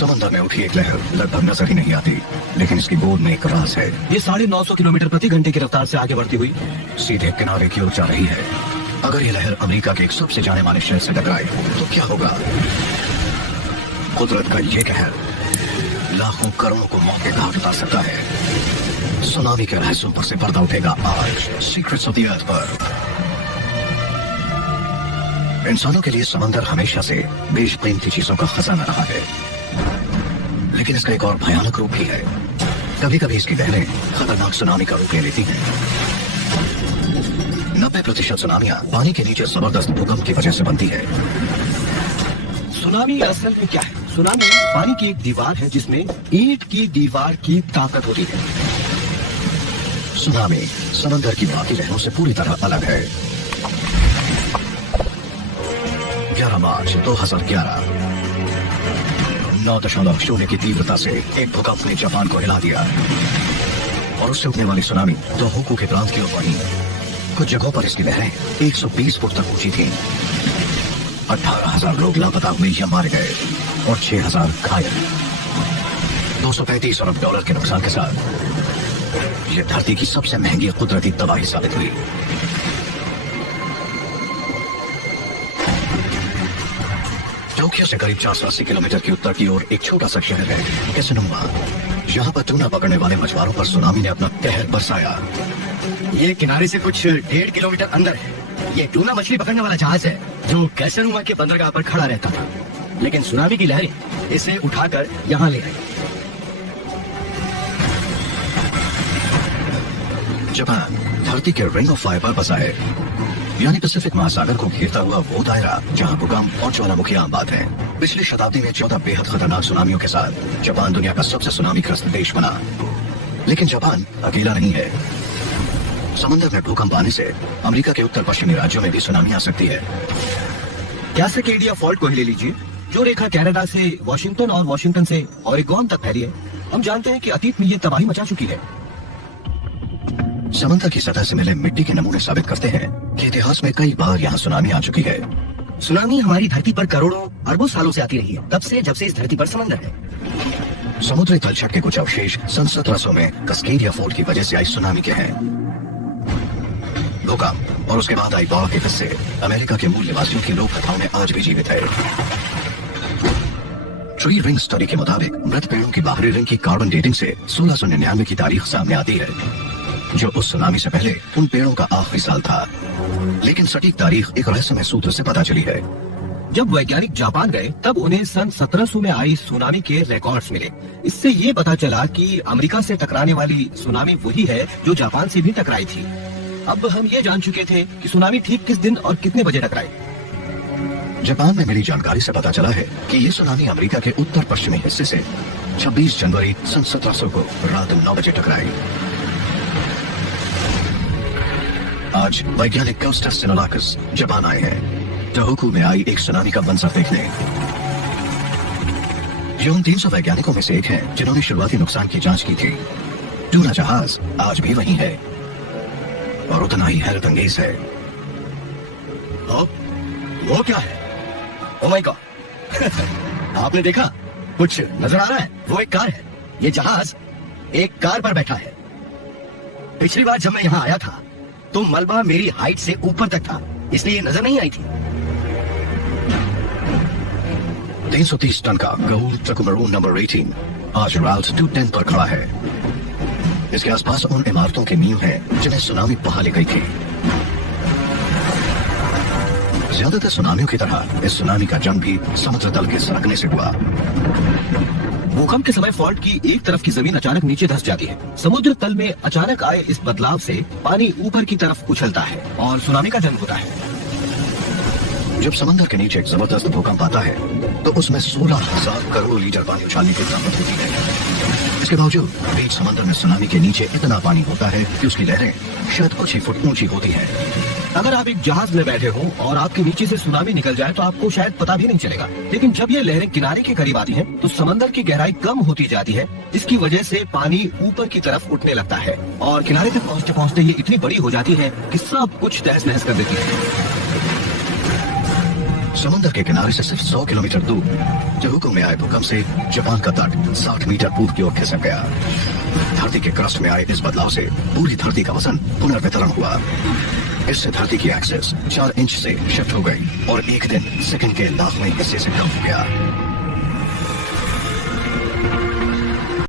समंदर में उठी एक लहर लगभग नजर ही नहीं आती, लेकिन इसकी गोद में एक राज है। ये 950 किलोमीटर प्रति घंटे की रफ्तार से आगे बढ़ती हुई सीधे किनारे की ओर जा रही है। अगर ये लहर अमेरिका के एक सबसे जाने माने शहर से टकराए तो क्या होगा? कुदरत का ये कहर लाखों करोड़ों को मौके का उठा सकता है। सुनामी के रहस्यों पर से पर्दा उठेगा आज सीक्रेट्स ऑफ द अर्थ पर। इंसानों के लिए समंदर हमेशा से बेशकीमती चीजों का खजाना रहा है, लेकिन इसका एक और भयानक रूप भी है। कभी कभी इसकी लहरें खतरनाक सुनामी का रूप ले लेती हैं। 90% सुनामियां पानी के नीचे जबरदस्त भूकंप की वजह से बनती है। सुनामी असल में क्या है? सुनामी पानी की एक दीवार है जिसमें ईंट की दीवार की ताकत होती है। सुनामी समंदर की बाकी लहरों से पूरी तरह अलग है। 11 मार्च 2011 9.0 की तीव्रता से एक भूकंप ने जापान को हिला दिया और उससे उठने वाली सुनामी तोहोकू के प्रांत की ओर बढ़ी। कुछ जगहों पर इसकी लहरें 120 फुट तक ऊंची थीं। 18,000 लोग लापता हुए या मारे गए और 6,000 घायल। 235 अरब डॉलर के नुकसान के साथ यह धरती की सबसे महंगी कुदरती तबाही साबित हुई। टोक्यो से करीब 480 किलोमीटर की उत्तर की ओर एक छोटा सा शहर है केसुनुमा। यहाँ पर टूना पकड़ने वाले मछुआरों पर सुनामी ने अपना कहर बरसाया। ये किनारे से कुछ 1.5 किलोमीटर अंदर है। ये टूना मछली पकड़ने वाला जहाज है जो कैसनुमा के बंदरगाह पर खड़ा रहता था, लेकिन सुनामी की लहरें इसे उठाकर यहाँ ले आई। जापान धरती के रिंग ऑफ फायर पर बसा है, यानी पैसिफिक महासागर को घेरता हुआ वो दायरा जहां भूकंप और ज्वालामुखी आम बात है। पिछली शताब्दी में 14 बेहद खतरनाक सुनामियों के साथ जापान दुनिया का सबसे सुनामीग्रस्त देश बना। लेकिन जापान अकेला नहीं है। समंदर में भूकंप आने से अमेरिका के उत्तर पश्चिमी राज्यों में भी सुनामी आ सकती है। कैसाकेडिया फॉल्ट को ही ले लीजिए, जो रेखा कनाडा से वॉशिंगटन और वॉशिंगटन से ओरेगोन तक फैली है। हम जानते हैं कि अतीत में ये तबाही मचा चुकी है। समंदर की सतह से मिले मिट्टी के नमूने साबित करते हैं कि इतिहास में कई बार यहाँ सुनामी आ चुकी है। सुनामी हमारी धरती पर करोड़ों अरबों सालों से आती रही है, तब से जब से इस धरती पर समंदर है। समुद्री तलछट के कुछ अवशेष सन 1700 में कैस्केडिया फॉल्ट की वजह से आई सुनामी के हैं। भूकंप और उसके बाद आई बाढ़ के किस्से अमेरिका के मूल निवासियों की लोक कथाओं में आज भी जीवित है। ट्री रिंग स्टडी के मुताबिक मृत पेड़ों की बाहरी रिंग की कार्बन डेटिंग से 1699 की तारीख सामने आती है, जो उस सुनामी से पहले उन पेड़ों का आखिरी साल था। लेकिन सटीक तारीख एक रहस्यमय सूत्र से पता चली है। जब वैज्ञानिक जापान गए तब उन्हें सन 1700 में आई सुनामी के रिकॉर्ड्स मिले। इससे ये पता चला कि अमेरिका से टकराने वाली सुनामी वही है जो जापान से भी टकराई थी। अब हम ये जान चुके थे कि सुनामी ठीक किस दिन और कितने बजे टकराई। जापान में मिली जानकारी से पता चला है कि ये सुनामी अमेरिका के उत्तर पश्चिमी हिस्से से 26 जनवरी सन 1700 को रात 9 बजे टकराई। आज वैज्ञानिक कॉस्टस सिनोलाकस जापान आए हैं टोहोकू में आई एक सुनामी का मंजर देखने। ये उन 300 वैज्ञानिकों में से एक है जिन्होंने शुरुआती नुकसान की जांच की थी। टूना जहाज आज भी वहीं है और उतना ही हैरत अंगेज है। वो क्या है? Oh my God! आपने देखा? कुछ नजर आ रहा है? वो एक कार है। ये जहाज एक कार पर बैठा है। पिछली बार जब मैं यहाँ आया था तो मलबा मेरी हाइट से ऊपर तक था, इसलिए नजर नहीं आई थी। 330 टन का गऊर ट्रकमरून नंबर 18 आज राउट 210 पर खड़ा है। इसके आसपास उन इमारतों के नींव हैं जिन्हें सुनामी बहा ले गई थी। ज्यादातर सुनामियों की तरह इस सुनामी का जन्म भी समुद्र तल के सरकने से हुआ। भूकंप के समय फॉल्ट की एक तरफ की जमीन अचानक नीचे धंस जाती है। समुद्र तल में अचानक आए इस बदलाव से पानी ऊपर की तरफ उछलता है और सुनामी का जन्म होता है। जब समंदर के नीचे एक जबरदस्त भूकंप आता है तो उसमें 16,000 करोड़ लीटर पानी उछालने की ताकत होती है। इसके बावजूद बीच समंदर में सुनामी के नीचे इतना पानी होता है कि उसकी लहरें शायद कुछ ही फुट ऊंची होती हैं। अगर आप एक जहाज में बैठे हो और आपके नीचे से सुनामी निकल जाए तो आपको शायद पता भी नहीं चलेगा, लेकिन जब ये लहरें किनारे के करीब आती हैं तो समंदर की गहराई कम होती जाती है, जिसकी वजह से पानी ऊपर की तरफ उठने लगता है और किनारे तक पहुँचते पहुँचते ये इतनी बड़ी हो जाती है कि सब कुछ तहस नहस कर देती है। समुद्र के किनारे से सिर्फ 100 किलोमीटर दूर टोहोकू में आए भूकंप से जापान का तट 60 मीटर पूर्व की ओर खिसक गया। धरती के क्रस्ट में आए इस बदलाव से पूरी धरती का वजन पुनर्वितरण हुआ। इससे धरती की एक्सिस 4 इंच से शिफ्ट हो गई और एक दिन सेकंड के लाखवें हिस्से से कम हो गया।